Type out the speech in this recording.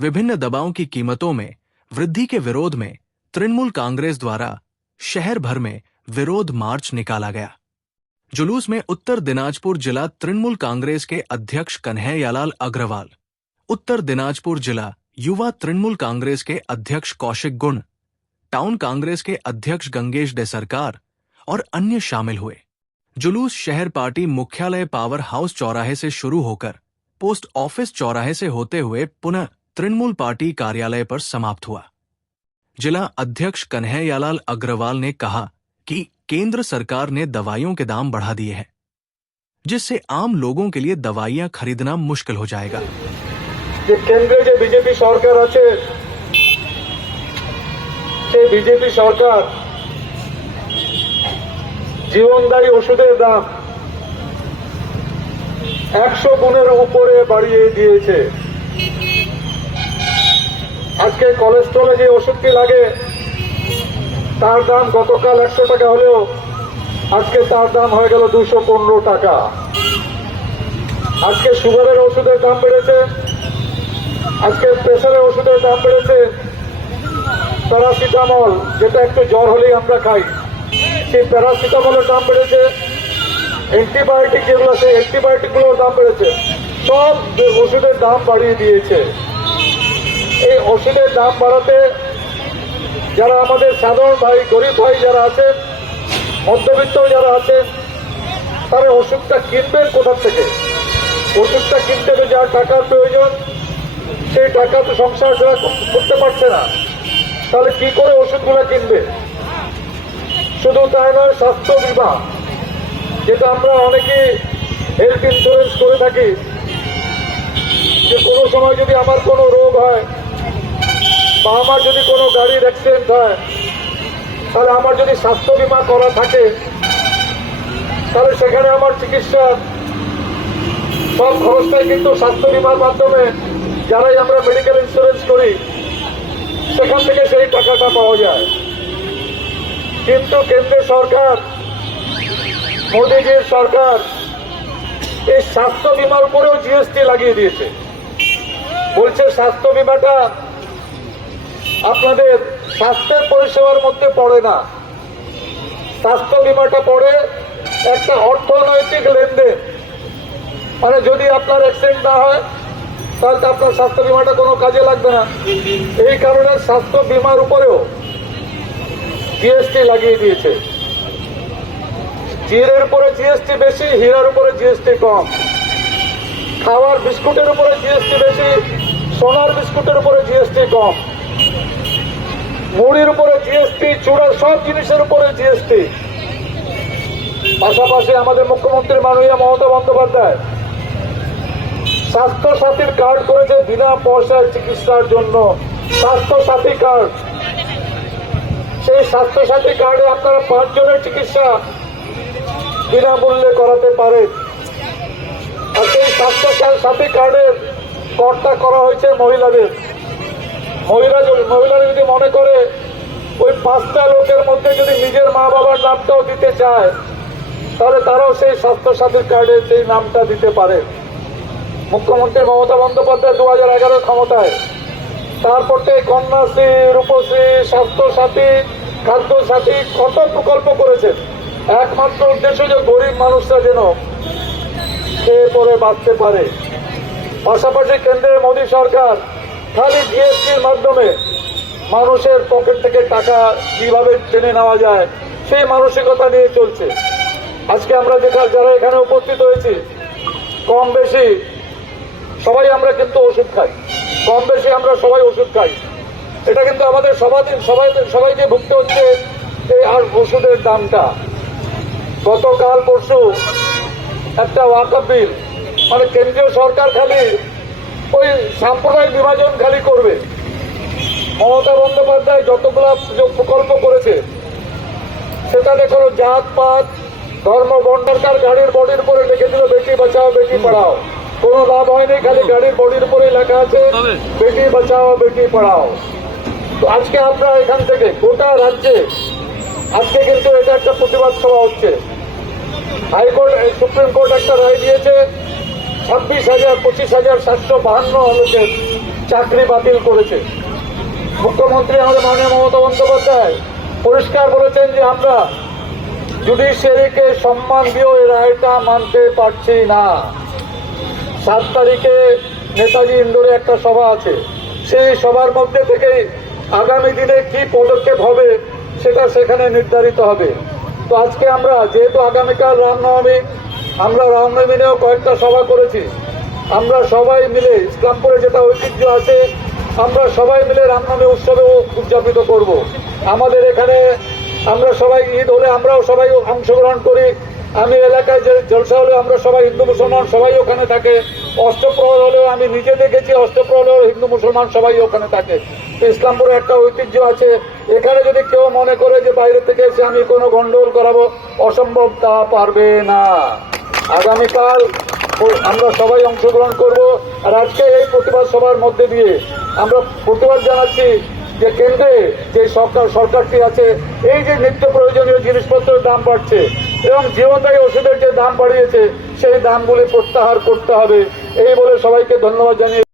विभिन्न दवाओं की कीमतों में वृद्धि के विरोध में तृणमूल कांग्रेस द्वारा शहर भर में विरोध मार्च निकाला गया। जुलूस में उत्तर दिनाजपुर जिला तृणमूल कांग्रेस के अध्यक्ष कन्हैयालाल अग्रवाल, उत्तर दिनाजपुर जिला युवा तृणमूल कांग्रेस के अध्यक्ष कौशिक गुण, टाउन कांग्रेस के अध्यक्ष गंगेश डेसरकार और अन्य शामिल हुए। जुलूस शहर पार्टी मुख्यालय पावर हाउस चौराहे से शुरू होकर पोस्ट ऑफिस चौराहे से होते हुए पुनः तृणमूल पार्टी कार्यालय पर समाप्त हुआ। जिला अध्यक्ष कन्हैयालाल अग्रवाल ने कहा कि केंद्र सरकार ने दवाइयों के दाम बढ़ा दिए हैं, जिससे आम लोगों के लिए दवाइयां खरीदना मुश्किल हो जाएगा। केंद्रे जो बीजेपी सरकार আছে সেই বিজেপি সরকার জীবনদায়ী ওষুধের দাম 100 গুণের উপরে বাড়িয়ে দিয়েছে। আজকে কোলেস্ট্রলে যে ওষুধটি লাগে তার দাম গতকাল 100 টাকা হলেও আজকে তার দাম হয়ে গেল 215 টাকা। আজকে সুগারের ওষুধের দাম বেড়েছে, আজকে প্রেসারের ওষুধের দাম বেড়েছে। প্যারাসিটামল যেটা একটু জ্বর হলেই আমরা খাই, সেই প্যারাসিটামলের দাম বেড়েছে। অ্যান্টিবায়োটিক যেগুলো আছে অ্যান্টিবায়োটিকগুলোর দাম বেড়েছে। সব ওষুধের দাম বাড়িয়ে দিয়েছে। এই ওষুধের দাম বাড়াতে যারা আমাদের সাধারণ ভাই, গরিব ভাই যারা আছেন, মধ্যবিত্ত যারা আছেন, তারা ওষুধটা কিনবেন কোথা থেকে? ওষুধটা কিনতে তো যার টাকার প্রয়োজন, সেই টাকা তো সংসার করতে পারছে না, তাহলে কি করে ওষুধগুলো কিনবে? শুধু তাই নয়, স্বাস্থ্য বীমা যেটা আমরা অনেকে হেলথ ইন্স্যুরেন্স করে থাকি, যে কোনো সময় যদি আমার কোনো রোগ হয় বা আমার যদি কোনো গাড়ির অ্যাক্সিডেন্ট হয়, তাহলে আমার যদি স্বাস্থ্য বীমা করা থাকে, তাহলে সেখানে আমার চিকিৎসার সব খরচটাই কিন্তু স্বাস্থ্য বীমার মাধ্যমে, যারাই আমরা মেডিকেল ইন্স্যুরেন্স করি, সেখান থেকে সেই টাকাটা পাওয়া যায়। কিন্তু কেন্দ্রের সরকার, মোদীজির সরকার এই স্বাস্থ্য বীমার উপরেও জিএসটি লাগিয়ে দিয়েছে। বলছে স্বাস্থ্য বীমাটা আপনাদের স্বাস্থ্যের পরিষেবার মধ্যে পড়ে না, স্বাস্থ্য বীমাটা পড়ে একটা অর্থনৈতিক লেনদেন। মানে যদি আপনার অ্যাক্সিডেন্ট না হয় তাহলে আপনার স্বাস্থ্য বীমাটা কোনো কাজে লাগবে না। এই কারণে স্বাস্থ্য বীমার উপরেও জিএসটি লাগিয়ে দিয়েছে। চিড়ের উপরে জিএসটি বেশি, হীরার উপরে জিএসটি কম। খাওয়ার বিস্কুটের উপরে জিএসটি বেশি, সোনার বিস্কুটের উপরে জিএসটি কম। মুড়ির উপরে জিএসটি, চূড়ার সব জিনিসের উপরে জিএসটি। পাশাপাশি আমাদের মুখ্যমন্ত্রী মাননীয় মমতা বন্দ্যোপাধ্যায় স্বাস্থ্য সাথীর কার্ড করেছে বিনা পয়সায় চিকিৎসার জন্য। স্বাস্থ্য সাথী কার্ড, সেই স্বাস্থ্য সাথী কার্ডে আপনারা 5 জনের চিকিৎসা বিনামূল্যে করাতে পারেন। আর সেই স্বাস্থ্য সাথী কার্ডের করটা করা হয়েছে মহিলাদের। মহিলারা যদি মনে করে ওই 5টা লোকের মধ্যে যদি নিজের মা বাবার নামটাও দিতে চায়, তাহলে তারাও সেই স্বাস্থ্য সাথী কার্ডে সেই নামটা দিতে পারে। মুখ্যমন্ত্রী মমতা বন্দ্যোপাধ্যায় 2011 ক্ষমতায়, তারপর থেকে কন্যাশ্রী, রূপশ্রী, স্বাস্থ্য সাথী, খাদ্য সাথী, কত প্রকল্প করেছেন। একমাত্র উদ্দেশ্য যে গরিব মানুষরা যেন খেয়ে পরে বাঁচতে পারে। পাশাপাশি কেন্দ্রের মোদী সরকার খালি জিএসটির মাধ্যমে মানুষের পকেট থেকে টাকা কিভাবে টেনে নেওয়া যায় সেই মানসিকতা নিয়ে চলছে। আজকে আমরা যারা এখানে উপস্থিত হয়েছি, কম বেশি সবাই আমরা কিন্তু ওষুধ খাই, কম বেশি আমরা সবাই ওষুধ খাই। এটা কিন্তু আমাদের সবাইকে ভুগতে হচ্ছে এই আর ওষুধের দামটা। গতকাল পরশু একটা ওয়াকফ বিল, মানে কেন্দ্রীয় সরকার খালি ওই সাম্প্রদায়িক বিভাজন খালি করবে। মমতা বন্দ্যোপাধ্যায় যতগুলো প্রকল্প করেছে সেটাতে কোনো জাত পাত ধর্ম বর্ণার গাড়ির বডির উপরে লিখে দিল বেটি বাঁচাও বেটি পড়াও, কোনো লাভ হয়নি। খালি গাড়ির বডির উপরে লেখা আছে বেটি বাঁচাও বেটি পড়াও। তো আজকে আমরা এখান থেকে গোটা রাজ্যে আজকে কিন্তু এটা একটা প্রতিবাদ সভা হচ্ছে। হাইকোর্ট, সুপ্রিম কোর্ট একটা রায় দিয়েছে 26,000 25,752 লোকের চাকরি বাতিল করেছে। মুখ্যমন্ত্রী আমাদের মাননীয় মমতা বন্দ্যোপাধ্যায় পরিষ্কার বলেছেন যে আমরা জুডিশিয়ারিকে সম্মান দিয়েও এই রায়টা মানতে পারছি না। 7 তারিখে নেতাজি ইন্ডোরে একটা সভা আছে, সেই সভার মধ্যে থেকেই আগামী দিনে কি পদক্ষেপ হবে সেটা সেখানে নির্ধারিত হবে। তো আজকে আমরা যেহেতু আগামীকাল রামনবমী, আমরা রামনবমী নিয়েও কয়েকটা সভা করেছি। আমরা সবাই মিলে ইসলামপুরে যেটা ঐতিহ্য আছে, আমরা সবাই মিলে রামনবমী উৎসবেও উদযাপিত করব। আমাদের এখানে আমরা সবাই ঈদ হলে আমরাও সবাই অংশগ্রহণ করি। আমি এলাকায় যে জলসা হলে আমরা সবাই হিন্দু মুসলমান সবাই ওখানে থাকে। অষ্টপ্রহর হলেও আমি নিজে দেখেছি, অষ্টপ্রহর হলেও হিন্দু মুসলমান সবাই ওখানে থাকে। তো ইসলামপুরে একটা ঐতিহ্য আছে, এখানে যদি কেউ মনে করে যে বাইরে থেকে এসে আমি কোনো গন্ডগোল করাবো, অসম্ভব, তা পারবে না। আগামীকাল আমরা সবাই অংশগ্রহণ করব। আর আজকে এই প্রতিবাদ সভার মধ্যে দিয়ে আমরা প্রতিবাদ জানাচ্ছি যে কেন্দ্রে যে সরকারটি আছে, এই যে নিত্য প্রয়োজনীয় জিনিসপত্রের দাম বাড়ছে এবং জীবনদায়ী ওষুধের যে দাম বাড়িয়েছে, সেই দামগুলি প্রত্যাহার করতে হবে। এই বলে সবাইকে ধন্যবাদ জানিয়ে